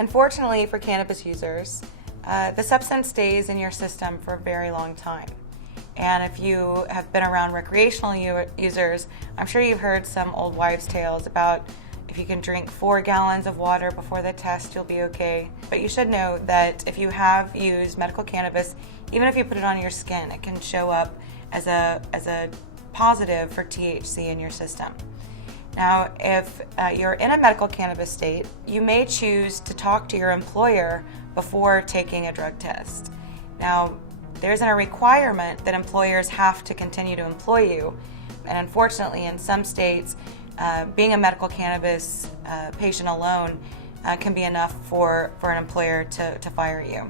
Unfortunately for cannabis users, the substance stays in your system for a very long time. And if you have been around recreational users, I'm sure you've heard some old wives' tales about if you can drink 4 gallons of water before the test, you'll be okay. But you should know that if you have used medical cannabis, even if you put it on your skin, it can show up as a positive for THC in your system. Now, if you're in a medical cannabis state, you may choose to talk to your employer before taking a drug test. Now, there isn't a requirement that employers have to continue to employ you, and unfortunately, in some states, being a medical cannabis patient alone can be enough for an employer to fire you,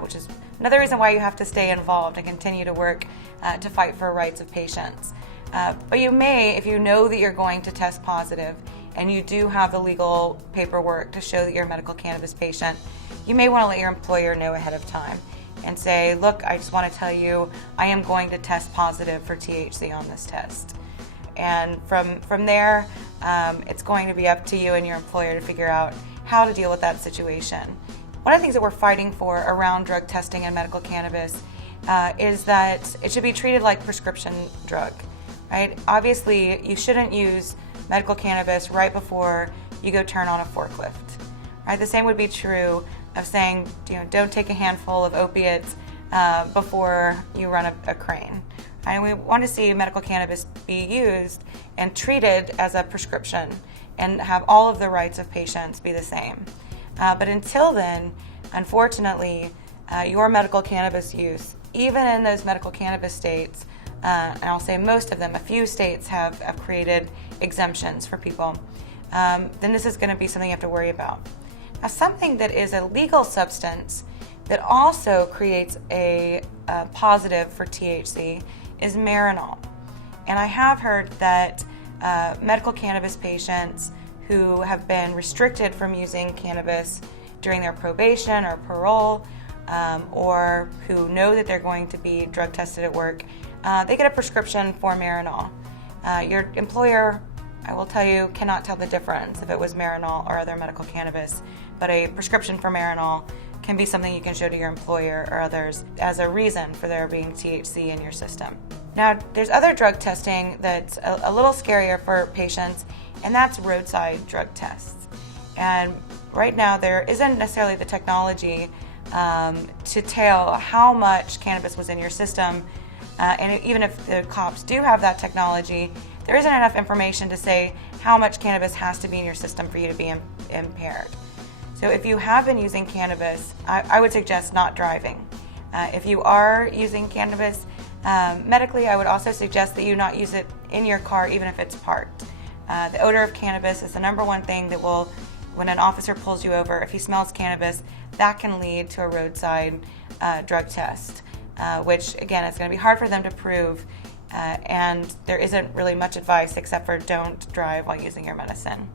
which is another reason why you have to stay involved and continue to work to fight for rights of patients. But you may, if you know that you're going to test positive and you do have the legal paperwork to show that you're a medical cannabis patient, you may want to let your employer know ahead of time and say, look, I just want to tell you I am going to test positive for THC on this test. And from there, it's going to be up to you and your employer to figure out how to deal with that situation. One of the things that we're fighting for around drug testing and medical cannabis is that it should be treated like prescription drug. Right? Obviously, you shouldn't use medical cannabis right before you go turn on a forklift. Right? The same would be true of saying, don't take a handful of opiates before you run a crane. And we want to see medical cannabis be used and treated as a prescription and have all of the rights of patients be the same. But until then, unfortunately, your medical cannabis use, even in those medical cannabis states, and I'll say most of them, a few states have created exemptions for people, then this is going to be something you have to worry about. Now, something that is a legal substance that also creates a positive for THC is Marinol. And I have heard that medical cannabis patients who have been restricted from using cannabis during their probation or parole, or who know that they're going to be drug tested at work, they get a prescription for Marinol. Your employer, I will tell you, cannot tell the difference if it was Marinol or other medical cannabis, but a prescription for Marinol can be something you can show to your employer or others as a reason for there being THC in your system. Now, there's other drug testing that's a little scarier for patients, and that's roadside drug tests. And right now, there isn't necessarily the technology to tell how much cannabis was in your system. And even if the cops do have that technology, there isn't enough information to say how much cannabis has to be in your system for you to be impaired. So if you have been using cannabis, I would suggest not driving. If you are using cannabis medically, I would also suggest that you not use it in your car, even if it's parked. The odor of cannabis is the number one thing that will, when an officer pulls you over, if he smells cannabis, that can lead to a roadside drug test, which again, it's going to be hard for them to prove, and there isn't really much advice except for don't drive while using your medicine.